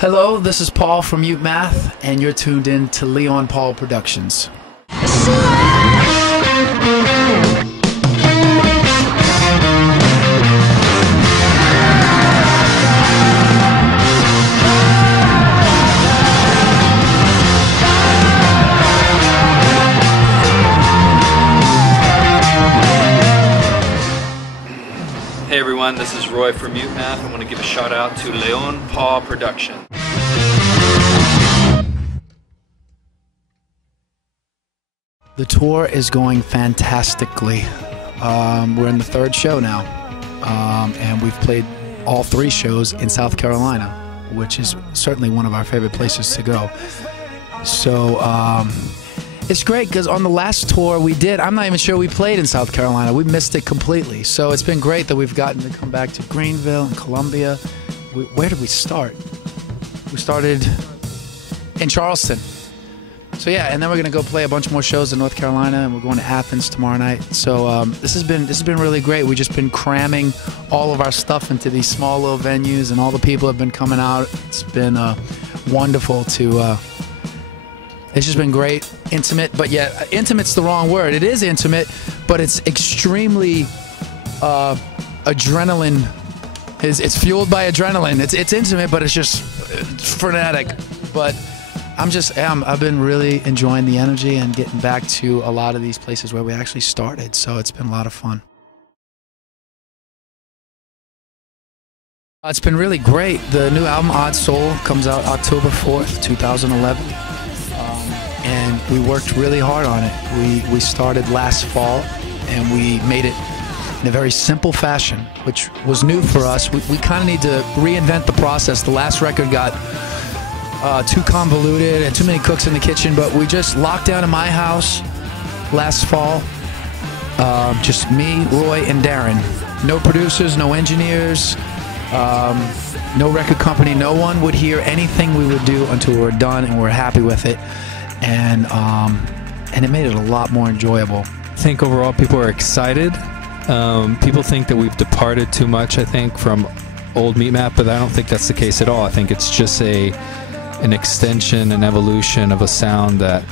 Hello, this is Paul from MUTEMATH, and you're tuned in to Leon Paw Productions. Hey everyone, this is Roy from MUTEMATH. I want to give a shout out to Leon Paw Productions. The tour is going fantastically. We're in the third show now, and we've played all 3 shows in South Carolina, which is certainly one of our favorite places to go. So it's great because on the last tour we did, I'm not even sure we played in South Carolina. We missed it completely. So it's been great that we've gotten to come back to Greenville and Columbia. Where did we start? We started in Charleston. So yeah, and then we're gonna go play a bunch more shows in North Carolina, and we're going to Athens tomorrow night. So this has been really great. We've just been cramming all of our stuff into these small little venues, and all the people have been coming out. It's been wonderful to. It's just been great, intimate, but yet intimate's the wrong word. It is intimate, but it's extremely adrenaline. It's fueled by adrenaline. It's intimate, but it's just frenetic. But I've been really enjoying the energy and getting back to a lot of these places where we actually started. So it's been a lot of fun. It's been really great. The new album, Odd Soul, comes out October 4th, 2011. And we worked really hard on it. We started last fall, and we made it in a very simple fashion, which was new for us. We kind of need to reinvent the process. The last record got too convoluted and too many cooks in the kitchen, but we just locked down in my house last fall. Just me, Roy, and Darren. No producers, no engineers, no record company. No one would hear anything we would do until we were done and we're happy with it. And it made it a lot more enjoyable. I think overall people are excited. People think that we've departed too much, I think, from old MUTEMATH, but I don't think that's the case at all. I think it's just an extension, an evolution of a sound that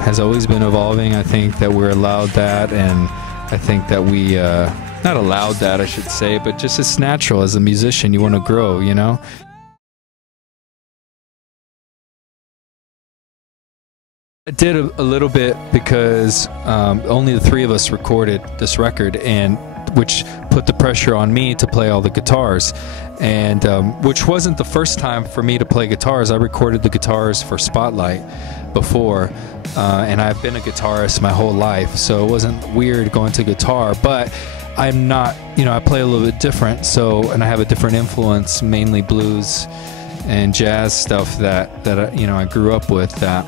has always been evolving. I think that we're allowed that, and I think that we not allowed that, I should say, but just it's natural as a musician. You want to grow, you know. I did a little bit because only the 3 of us recorded this record, and which put the pressure on me to play all the guitars, and which wasn't the first time for me to play guitars. I recorded the guitars for Spotlight before, and I've been a guitarist my whole life, so it wasn't weird going to guitar, but I'm not, you know, I play a little bit different, so, and I have a different influence, mainly blues and jazz stuff that you know, I grew up with. That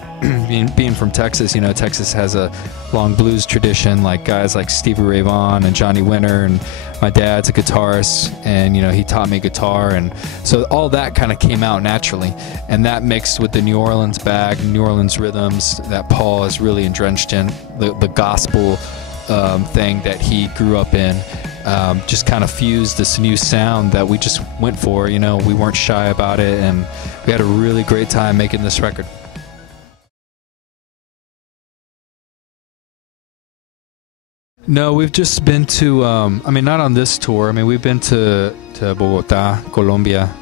being from Texas, you know, Texas has a long blues tradition, like guys like Stevie Ray Vaughan and Johnny Winter, and my dad's a guitarist, and you know, he taught me guitar, and so all that kind of came out naturally, and that mixed with the New Orleans bag, New Orleans rhythms that Paul is really entrenched in, the gospel thing that he grew up in. Just kind of fused this new sound that we just went for. You know, we weren't shy about it, and we had a really great time making this record. No, we've just been to, I mean, not on this tour. I mean, we've been to Bogota, Colombia.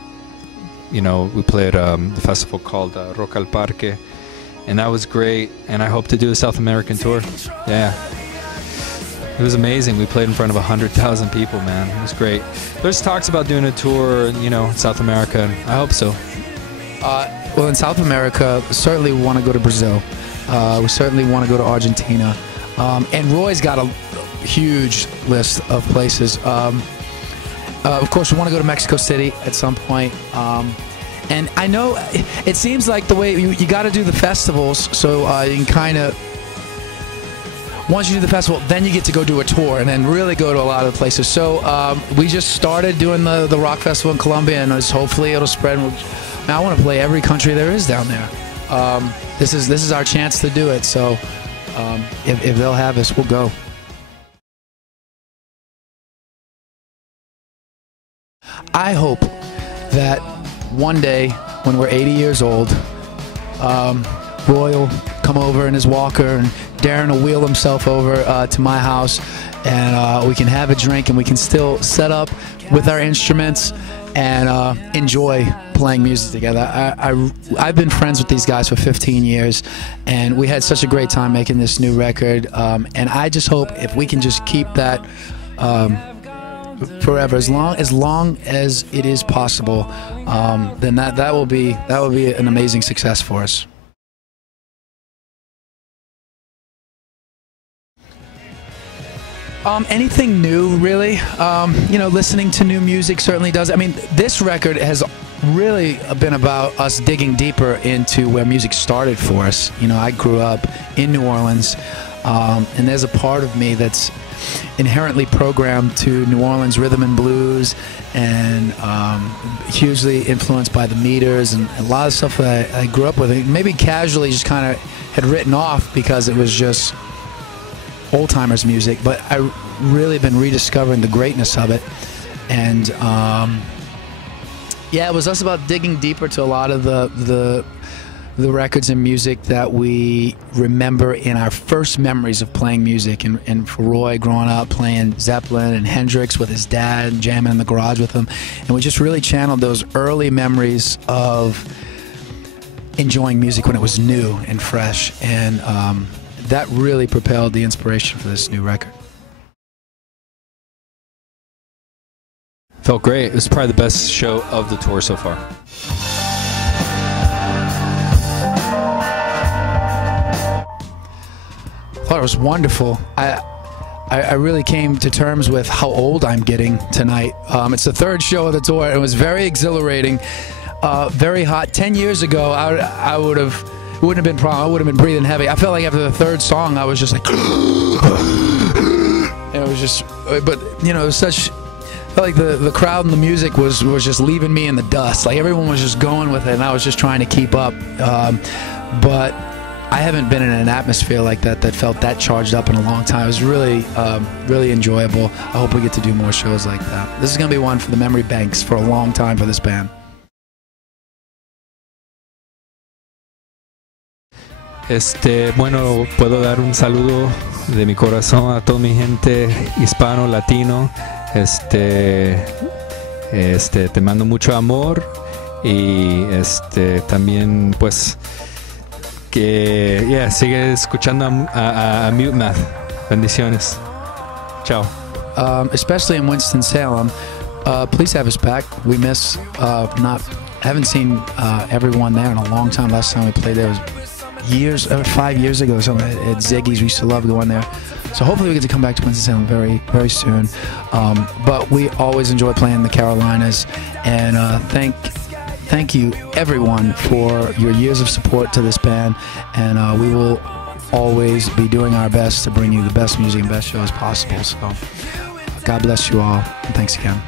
You know, we played a festival called Rock al Parque, and that was great, and I hope to do a South American tour. Yeah. It was amazing. We played in front of 100,000 people, man. It was great. There's talks about doing a tour, you know, in South America. I hope so. Well, in South America, certainly we want to go to Brazil. We certainly want to go to Argentina. And Roy's got a huge list of places. Of course, we want to go to Mexico City at some point. And I know it seems like the way you got to do the festivals, so you can kind of, once you do the festival, then you get to go do a tour and then really go to a lot of places. So we just started doing the rock festival in Colombia, and hopefully it'll spread. Now I want to play every country there is down there. This is our chance to do it. So if they'll have us, we'll go. I hope that one day when we're 80 years old, Roy will come over in his walker, and Darren will wheel himself over to my house, and we can have a drink, and we can still set up with our instruments and enjoy playing music together. I've been friends with these guys for 15 years, and we had such a great time making this new record, and I just hope if we can just keep that forever, as long as it is possible, then that will be an amazing success for us. Anything new, really. You know, listening to new music certainly does. I mean, this record has really been about us digging deeper into where music started for us. You know, I grew up in New Orleans, and there's a part of me that's inherently programmed to New Orleans rhythm and blues, and hugely influenced by the Meters and a lot of stuff that I grew up with. Maybe casually just kind of had written off because it was just old-timers music, but I really been rediscovering the greatness of it. And yeah, it was us about digging deeper to a lot of the records and music that we remember in our first memories of playing music. And for Roy, growing up playing Zeppelin and Hendrix with his dad and jamming in the garage with him, and we just really channeled those early memories of enjoying music when it was new and fresh, and that really propelled the inspiration for this new record. Felt great. It was probably the best show of the tour so far. I thought it was wonderful. I really came to terms with how old I'm getting tonight. It's the third show of the tour. It was very exhilarating, very hot. 10 years ago, I would have, it wouldn't have been a problem. I would have been breathing heavy. I felt like after the third song, I was just like, and it was just, but you know, it was such, I felt like the crowd and the music was just leaving me in the dust. Like everyone was just going with it, and I was just trying to keep up. But I haven't been in an atmosphere like that felt that charged up in a long time. It was really, really enjoyable. I hope we get to do more shows like that. This is going to be one for the memory banks for a long time for this band. Bueno, puedo dar un saludo de mi corazón a toda mi gente hispano, latino. Te mando mucho amor y también pues que sigue escuchando a MUTEMATH. Bendiciones. Ciao. Especially in Winston-Salem, please have us back. We miss haven't seen everyone there in a long time. Last time we played there was 5 years ago or something at Ziggy's. We used to love going there. So hopefully we get to come back to Winston-Salem very, very soon. But we always enjoy playing the Carolinas, and thank you everyone for your years of support to this band, and we will always be doing our best to bring you the best music and best shows possible. So God bless you all, and thanks again.